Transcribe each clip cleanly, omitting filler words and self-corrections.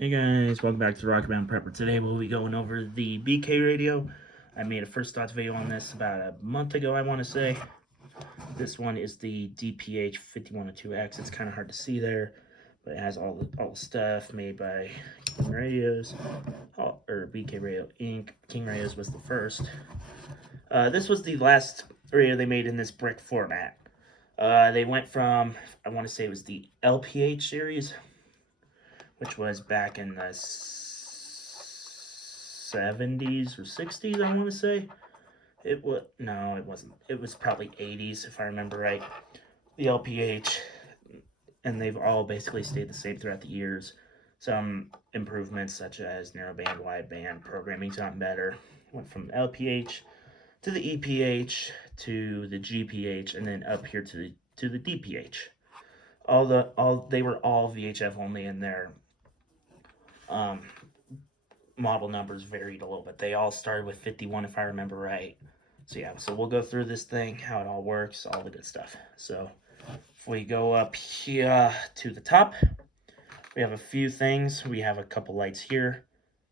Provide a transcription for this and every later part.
Hey guys, welcome back to the Rocky Mountain Prepper. Today we'll be going over the BK radio. I made a first thoughts video on this about a month ago, I want to say. This one is the DPH 5102X. It's kind of hard to see there, but it has all the stuff made by King Radios, or BK Radio Inc. King Radios was the first. This was the last radio they made in this brick format. They went from, I want to say it was the LPH series, which was back in the 70s or 60s, I want to say. It wasn't. It was probably 80s, if I remember right. The LPH, and they've all basically stayed the same throughout the years. Some improvements, such as narrowband, wideband, programming's gotten better. Went from LPH to the EPH to the GPH, and then up here to the DPH. They were all VHF only in there. Model numbers varied a little bit. They all started with 51, if I remember right. So yeah, so we'll go through this thing, how it all works, all the good stuff. So if we go up here to the top, we have a few things. We have a couple lights here.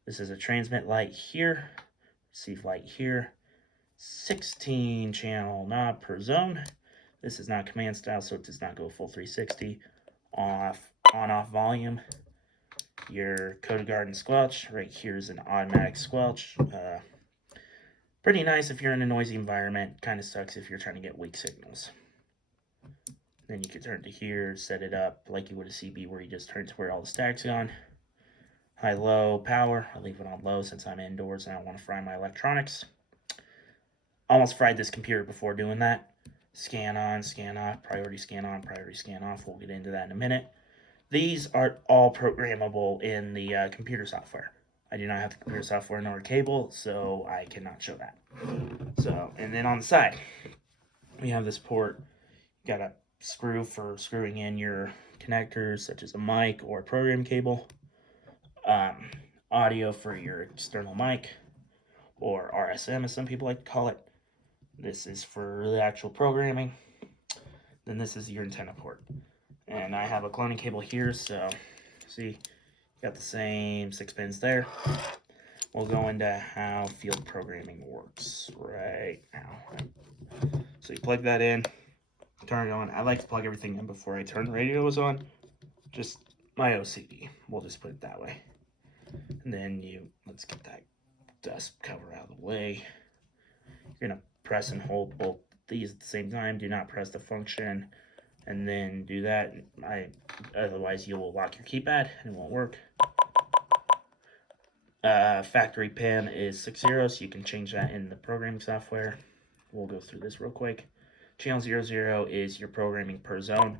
This is a transmit light here, receive light here, 16 channel knob per zone. This is not command style, so it does not go full 360. On-off volume. Your Coda Guard and Squatch. Right here is an automatic Squatch. Pretty nice if you're in a noisy environment. Kind of sucks if you're trying to get weak signals. Then you can turn to here, set it up like you would a CB, where you just turn to where all the stack's gone. High-low power. I leave it on low since I'm indoors and I don't want to fry my electronics. Almost fried this computer before doing that. Scan on, scan off, priority scan on, priority scan off. We'll get into that in a minute. These are all programmable in the computer software. I do not have the computer software nor a cable, so I cannot show that. So, and then on the side, we have this port. You got a screw for screwing in your connectors, such as a mic or a program cable. Audio for your external mic, or RSM as some people like to call it. This is for the actual programming. Then this is your antenna port. And I have a cloning cable here, so see, got the same 6 pins there. We'll go into how field programming works right now. So you plug that in, turn it on. I like to plug everything in before I turn the radios on. Just my OCD. We'll just put it that way. And then let's get that dust cover out of the way. You're gonna press and hold both these at the same time. Do not press the function and then do that. Otherwise you will lock your keypad and it won't work. Factory pin is 60, so you can change that in the programming software. We'll go through this real quick. Channel 00 is your programming per zone.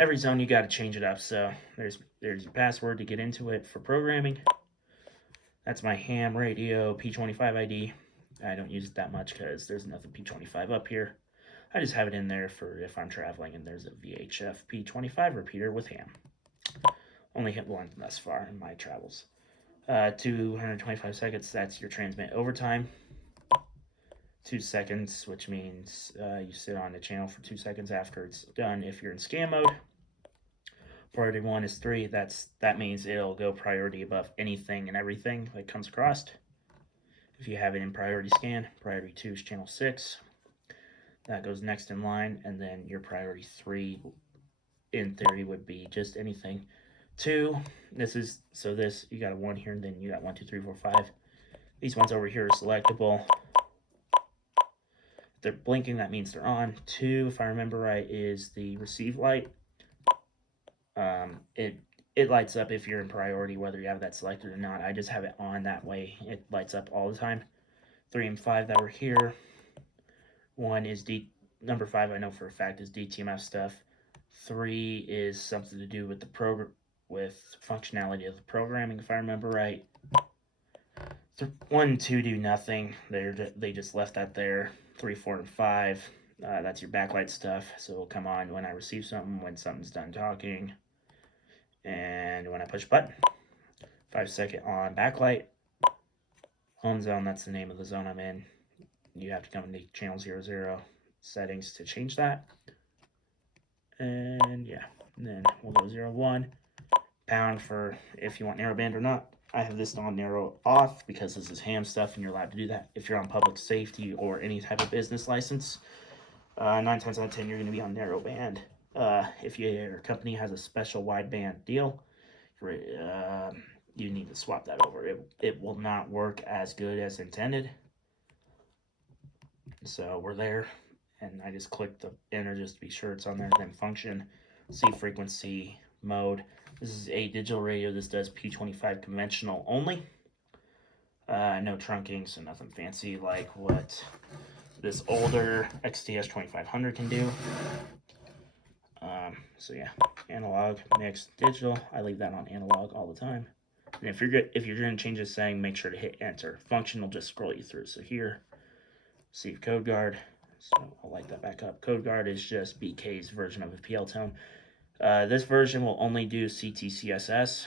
Every zone you got to change it up, so there's your password to get into it for programming. That's my ham radio P25 ID. I don't use it that much because there's nothing P25 up here. I just have it in there for if I'm traveling and there's a VHF P25 repeater with ham. Only hit one thus far in my travels. 225 seconds, that's your transmit overtime. 2 seconds, which means you sit on the channel for 2 seconds after it's done if you're in scan mode. Priority 1 is 3. That means it'll go priority above anything and everything that comes across. If you have it in priority scan, priority 2 is channel 6. That goes next in line, and then your priority 3, in theory, would be just anything. 2, you got a 1 here, and then you got 1, 2, 3, 4, 5. These ones over here are selectable. If they're blinking, that means they're on. 2, if I remember right, is the receive light. It lights up if you're in priority, whether you have that selected or not. I just have it on that way. It lights up all the time. 3 and 5 that were here. 1 is number 5, I know for a fact, is DTMF stuff. 3 is something to do with with functionality of the programming, if I remember right. 1 and 2 do nothing. They just left that there. 3, 4, and 5. That's your backlight stuff. So it'll come on when I receive something, when something's done talking, and when I push a button. 5-second on backlight. Home zone, that's the name of the zone I'm in. You have to come into channel 00 settings to change that. And yeah, and then we'll go 01. pound for if you want narrowband or not. I have this on narrow off because this is ham stuff and you're allowed to do that. If you're on public safety or any type of business license, 9 times out of 10 you're going to be on narrowband. If your company has a special wideband deal, you need to swap that over. It will not work as good as intended. So we're there, and I just click the enter just to be sure it's on there. Then function, C frequency, mode. This is a digital radio. This does P25 conventional only. No trunking, so nothing fancy like what this older XTS 2500 can do. So yeah, analog, mixed, digital. I leave that on analog all the time. And if you're going to change the setting, make sure to hit enter. Function will just scroll you through. So here, see code guard. So I'll light that back up. Code guard is just BK's version of a PL tone. This version will only do CTCSS.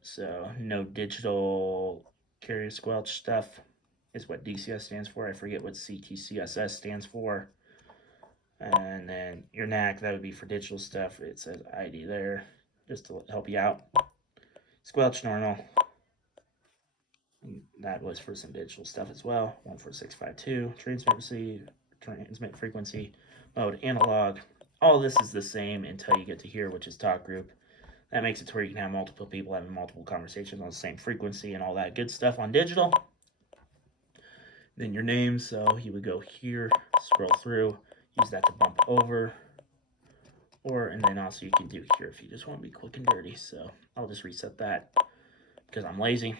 So no digital carrier squelch stuff is what DCS stands for. I forget what CTCSS stands for. And then your NAC, that would be for digital stuff. It says ID there, just to help you out. Squelch normal. That was for some digital stuff as well. 14652. Transmit frequency, mode analog. All this is the same until you get to here, which is talk group. That makes it to where you can have multiple people having multiple conversations on the same frequency and all that good stuff on digital. Then your name, so you would go here, scroll through, use that to bump over. And then also you can do here if you just want to be quick and dirty. So I'll just reset that because I'm lazy.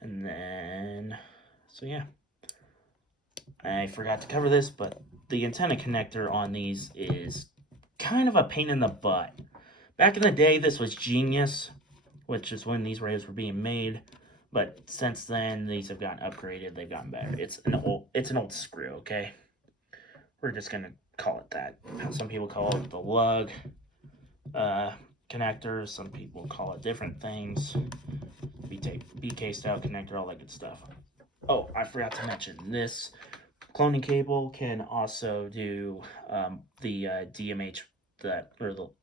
And then, so yeah. I forgot to cover this, but the antenna connector on these is kind of a pain in the butt. Back in the day, this was genius, which is when these radios were being made. But since then, these have gotten upgraded. They've gotten better. It's an old screw, okay? We're just gonna call it that. Some people call it the lug connector. Some people call it different things. BK style connector, all that good stuff. Oh, I forgot to mention this cloning cable can also do the DMH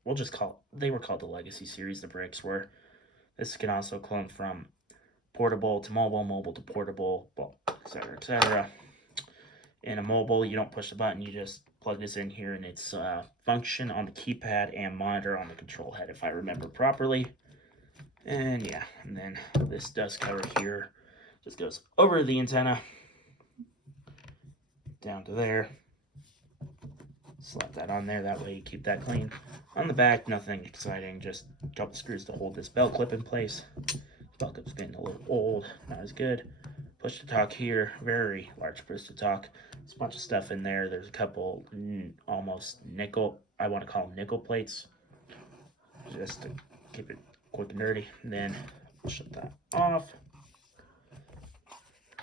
we'll just call they were called the Legacy series. The bricks were. This can also clone from portable to mobile, mobile to portable, etc., etc. In a mobile, you don't push the button, you just plug this in here, and it's function on the keypad and monitor on the control head, if I remember properly. And yeah, and then this dust cover here just goes over the antenna, down to there. Slap that on there, that way you keep that clean. On the back, nothing exciting, just a couple screws to hold this belt clip in place. Belt clip's getting a little old, not as good. Push to talk here, very large push to talk. There's a bunch of stuff in there. There's a couple almost nickel, I want to call them nickel plates, just to keep it quick and dirty. And then shut that off.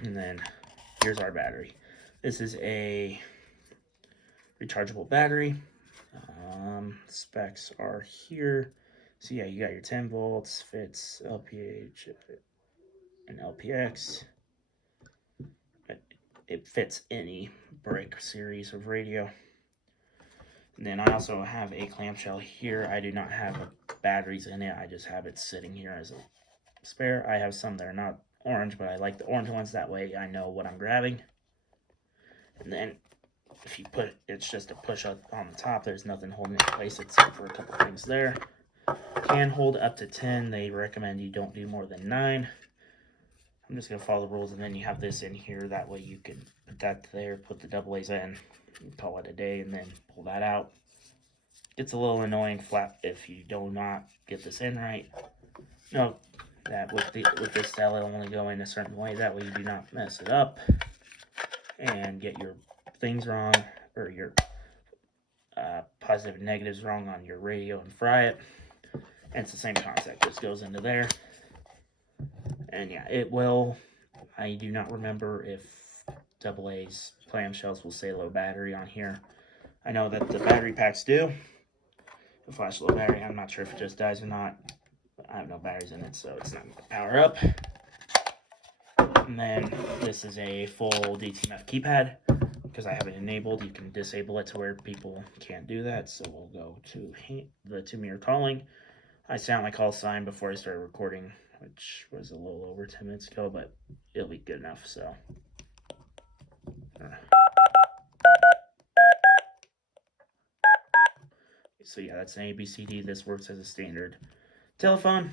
And then here's our battery. This is a rechargeable battery. Specs are here. So yeah, you got your 10 volts, fits LPH and LPX. It fits any brick series of radio. And then I also have a clamshell here. I do not have batteries in it. I just have it sitting here as a spare. I have some that are not orange, but I like the orange ones. That way I know what I'm grabbing. And then if you put it's just a push up on the top. There's nothing holding it in place except for a couple things there. Can hold up to 10. They recommend you don't do more than 9. I'm just going to follow the rules, and then you have this in here. That way you can put that there, put the double A's in, call it a day, and then pull that out. It's a little annoying flat if you do not get this in right. Note that with this style, it'll only go in a certain way. That way you do not mess it up and get your things wrong, or your positive and negatives wrong on your radio and fry it. And it's the same concept. Just goes into there. And yeah, it will. I do not remember if AA's clamshells will say low battery on here. I know that the battery packs do. The flash low battery, I'm not sure if it just dies or not. I have no batteries in it, so it's not going to power up. And then this is a full DTMF keypad, because I have it enabled, you can disable it to where people can't do that. So we'll go to the two-meter calling. I sound my call sign before I started recording, which was a little over 10 minutes ago, but it'll be good enough. So yeah, that's an ABCD. This works as a standard telephone.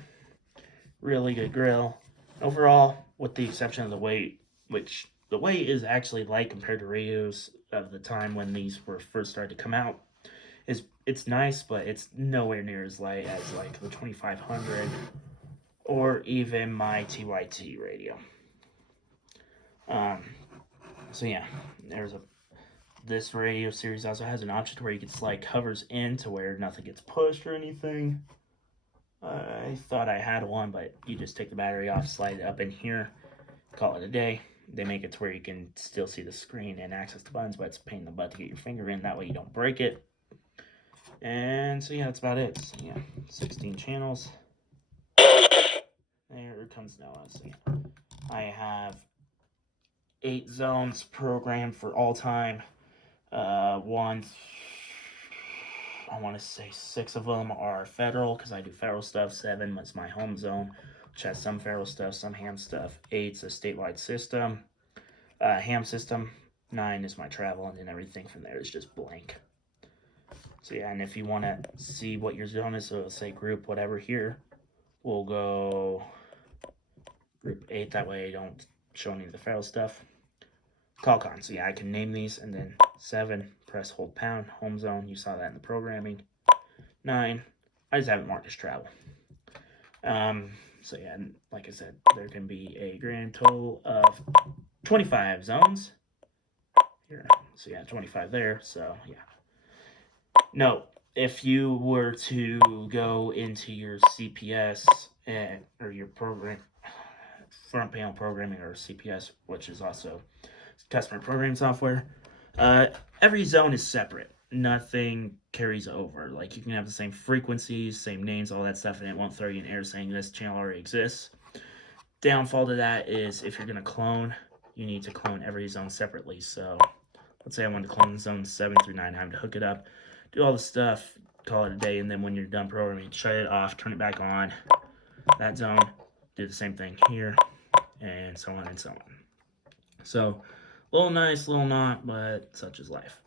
Really good grill. Overall, with the exception of the weight, which the weight is actually light compared to radios of the time when these were first started to come out. It's nice, but it's nowhere near as light as like the 2500 or even my TYT radio. So yeah, this radio series also has an option where you can slide covers in to where nothing gets pushed or anything. I thought I had one, but you just take the battery off, slide it up in here, call it a day. They make it to where you can still see the screen and access the buttons, but it's a pain in the butt to get your finger in. That way you don't break it. And so yeah, that's about it. So yeah, 16 channels. There comes Noah. So yeah, I have 8 zones programmed for all time. I want to say 6 of them are federal because I do federal stuff. 7 was my home zone, which has some federal stuff, some ham stuff. 8's a statewide system, ham system. 9 is my travel, and then everything from there is just blank. So yeah, and if you want to see what your zone is, so it'll say group whatever here, we'll go group 8. That way I don't show any of the federal stuff. Call con. So yeah, I can name these, and then 7, press hold pound, home zone. You saw that in the programming. 9, I just haven't marked as travel. So yeah, and like I said, there can be a grand total of 25 zones here. So yeah, 25 there. So yeah. No, if you were to go into your CPS or your program front panel programming or CPS, which is also customer programming software, every zone is separate. Nothing carries over. Like, you can have the same frequencies, same names, all that stuff, and it won't throw you an error saying this channel already exists. Downfall to that is if you're going to clone, you need to clone every zone separately. So let's say I want to clone zone 7 through 9. I have to hook it up, do all the stuff, call it a day, and then when you're done programming, shut it off, turn it back on. That zone, do the same thing here, and so on and so on. So, a little nice, a little not, but such is life.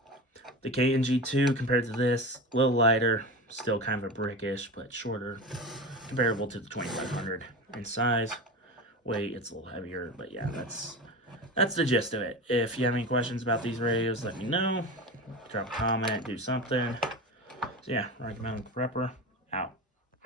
The KNG2 compared to this, a little lighter, still kind of a brickish, but shorter, comparable to the 2500 in size. Weight, it's a little heavier, but yeah, that's the gist of it. If you have any questions about these radios, let me know. Drop a comment, do something. So yeah, Rocky Mountain Prepper, out.